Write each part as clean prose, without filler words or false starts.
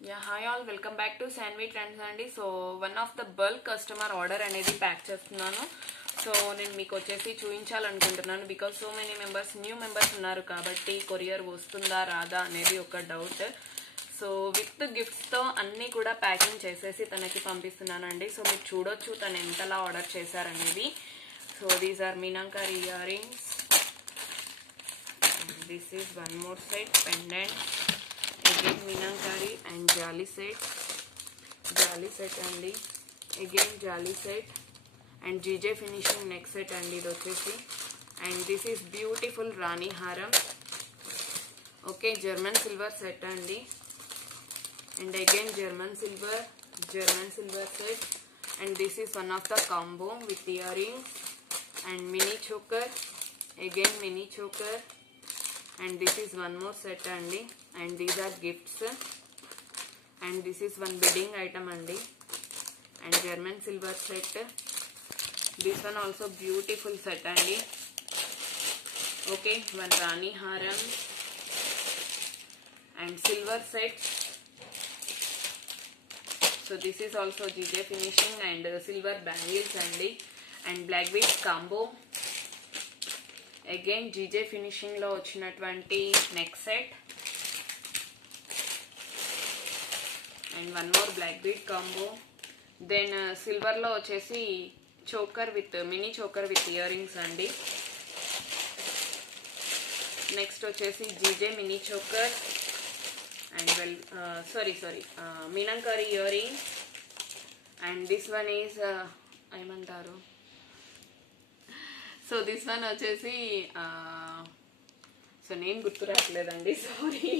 Yeah, hi all, welcome back to Sanvi Trends అండి. So one of the bulk customer order అనేది pack చేస్తున్నాను. So నేను మీకు వచ్చేసి చూపించాలనుకుంటున్నాను because so many members new members ఉన్నారు కాబట్టి కొరియర్ వస్తుందా రాదా అనేది ఒక డౌట్. సో విత్ గిఫ్ట్స్తో అన్నీ కూడా ప్యాకింగ్ చేసేసి తనకి పంపిస్తున్నానండి. సో మీరు చూడొచ్చు తను ఎంతలా ఆర్డర్ చేశారనేది. So these are Meenakari earrings. This is one more set pendant. Again Meenakari and Jali set andi. Again Jali set and GJ finishing next set andi idochesi. And this is beautiful Rani haram. Okay, German silver set andi. And again German silver set. And this is one of the combo with earrings and mini choker. Again mini choker. And this is one more set andi. And these are gifts. And this is one bedding item andi. And German silver set. This one also beautiful set andi. Okay, one Rani haram and silver set. So this is also GJ finishing and silver bangles andi. And black beads combo. Again GJ finishing lo vachinatvanti next set. And one more black bead combo. Then silver lo vachesi choker with mini choker with earrings andi. Next vachesi GJ mini choker and Meenakari earring. And this one is ఏమంటారు. So this one వచ్చేసి so నేను గుర్తు రావట్లేదండి, sorry.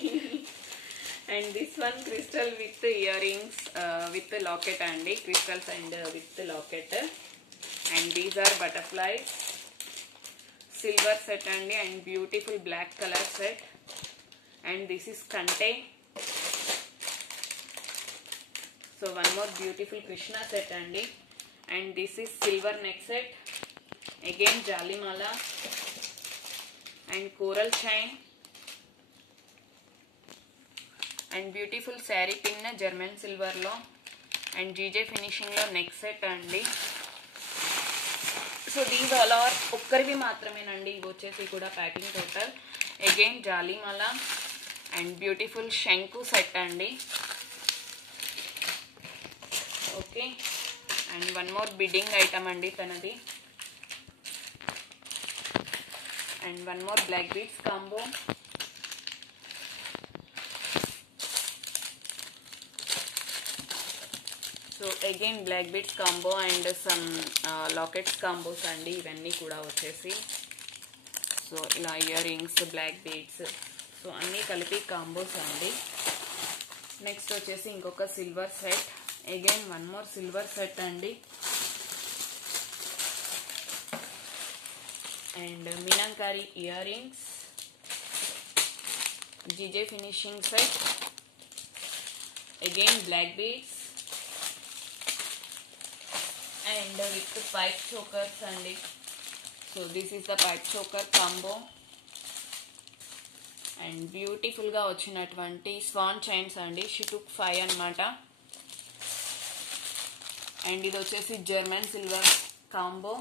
And this one crystal with earrings with locket andi, crystals and with locket. And these are butterflies, silver set andi and beautiful black color set. And this is kante. So one more beautiful Krishna set andi. And this is silver neck set. Again jali mala and coral chain. And beautiful saree pin German silver lo and GJ finishing lo next set andi. So these all are ఒక్కరివి మాత్రమేనండి. ఇవి వచ్చేసి కూడా packing total. Again జాలి మలా and beautiful శంకు set అండి. Okay, and one more bidding item అండి తనది. And one more black beads combo. So again black beads combo and some lockets combos అండి ఇవన్నీ కూడా వచ్చేసి. సో ఇలా ear rings, black beads, so అన్నీ కలిపి కాంబోస్ అండి. నెక్స్ట్ వచ్చేసి ఇంకొక silver set. Again one more silver set అండి. And మీనాంకారి year rings, GJ finishing set, again black beads and with the pipe chokers andi. So this is the pipe choker combo and beautiful ga vachinatvanti swan chains andi. She took 5 anamata. And ఇది వచ్చేసి German silver combo.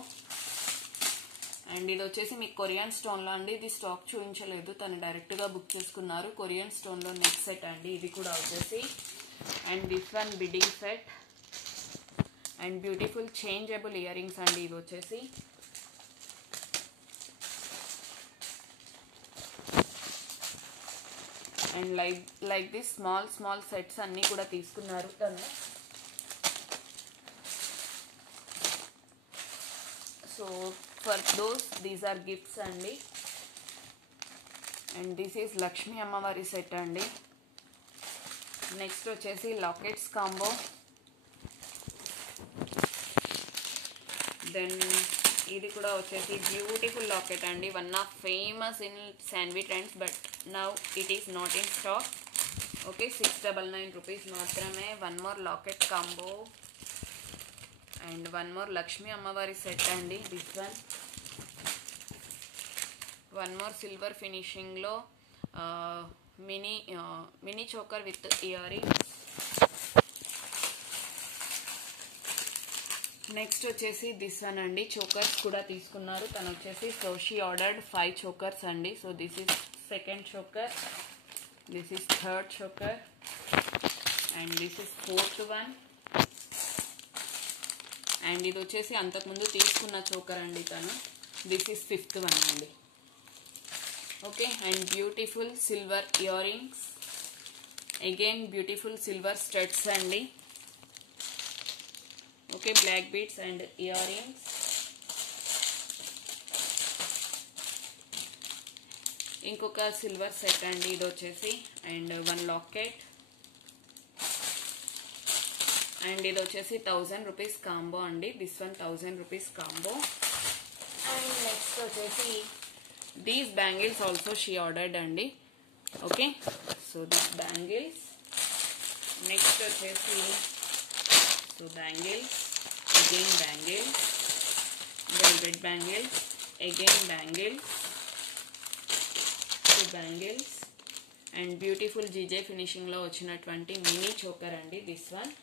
And ఇది వచ్చేసి మీకు Korean stone లో అండి. ఇది stock చూపించలేదు, తను డైరెక్ట్ గా బుక్ చేసుకున్నారు. కొరియన్ స్టోన్ లో నెక్స్ట్ సెట్ అండి ఇది కూడా వచ్చేసి. And this one bidding set and beautiful changeable ear rings అండి ఇవి వచ్చేసి. And like this small sets అన్నీ కూడా తీసుకున్నారు తను. So for those these are gifts అండి. అండ్ దిస్ ఈజ్ లక్ష్మీ అమ్మవారి సెట్ అండి. నెక్స్ట్ వచ్చేసి లాకెట్స్ కాంబో. దెన్ ఇది కూడా వచ్చేసి బ్యూటిఫుల్ లాకెట్ అండి. One of famous in Shanvi trends but now it is not in stock. Okay, 699 rupees మాత్రమే. One more locket combo and one more Lakshmi అమ్మవారి set అండి. దిస్ వన్ మోర్ సిల్వర్ ఫినిషింగ్లో mini choker with earrings next వచ్చేసి this one అండి, chokers కూడా తీసుకున్నారు తను వచ్చేసి. సో షీ ఆర్డర్డ్ 5 చోకర్స్ అండి. So this is second choker, this is third choker and this is fourth one. And ఇది వచ్చేసి అంతకుముందు తీసుకున్న చోకర్ అండి తను. దిస్ ఈస్ ఫిఫ్త్ వన్ అండి. Okay, and beautiful silver earrings, again beautiful silver studs అండి. Okay, black beads and earrings. ఇంకొక silver set అండి ఇది వచ్చేసి. అండ్ 1 లాకెట్ అండ్ ఇది వచ్చేసి 1000 రూపీస్ కాంబో అండి. This one 1000 rupees combo. And next వచ్చేసి these bangles also she ordered అండి. Okay, so this bangles. Next వచ్చేసి so bangles, again bangles, velvet bangles, again bangles, so bangles and beautiful GJ finishing లో వచ్చినటువంటి mini choker అండి this one.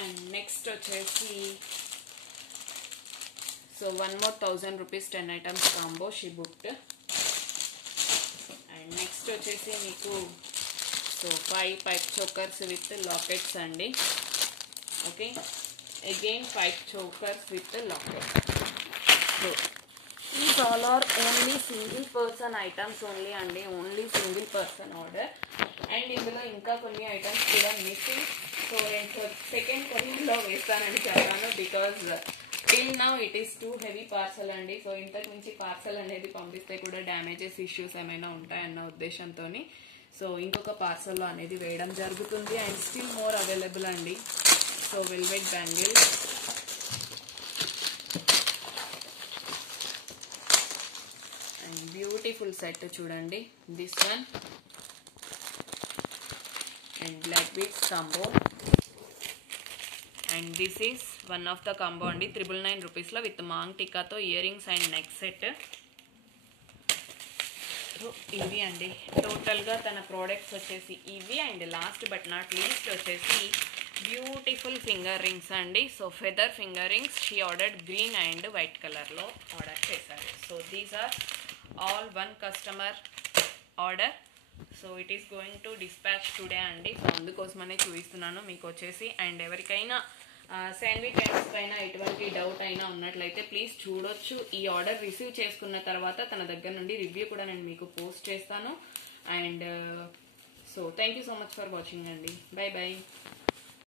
And next వచ్చేసి so 1 more 1000 rupees 10 items combo she booked. And next వచ్చేసి మీకు so 5 pipe chokers with lockets అండి. Okay, again 5 chokers with locket. So these all are only single person items only అండి, only single person order. And ఇందులో ఇంకా కొన్ని items కూడా missing. So నేను second కొరియర్లో వేస్తానని చెప్పాను because till now it is too heavy parcel అండి. So ఇంతకు మించి పార్సల్ అనేది పంపిస్తే కూడా డ్యామేజెస్ ఇష్యూస్ ఏమైనా ఉంటాయన్న ఉద్దేశంతో సో ఇంకొక పార్సల్లో అనేది వేయడం జరుగుతుంది. అండ్ స్టిల్ మోర్ అవైలబుల్ అండి. So velvet bangle and beautiful set చూడండి this one. And black beads combo. And this is one of the combo అండి, 999 రూపీస్లో విత్ మాంగ్ టిక్కాతో earrings and neck set. ఇవి అండి టోటల్గా తన ప్రోడక్ట్స్ వచ్చేసి ఇవి. And last but not least వచ్చేసి బ్యూటిఫుల్ ఫింగర్ రింగ్స్ అండి. So feather finger rings she ordered green and white కలర్లో ఆర్డర్ చేశారు. So these are all one customer order. So it is going to dispatch today అండి. So అందుకోసమనే చూపిస్తున్నాను మీకు వచ్చేసి. And ఎవరికైనా శాండ్విచ్ ఐటమ్స్ పైన ఎటువంటి డౌట్ అయినా ఉన్నట్లయితే ప్లీజ్ చూడొచ్చు. ఈ ఆర్డర్ రిసీవ్ చేసుకున్న తర్వాత తన దగ్గర నుండి రివ్యూ కూడా నేను మీకు పోస్ట్ చేస్తాను. And so thank you so much for watching అండి. Bye by.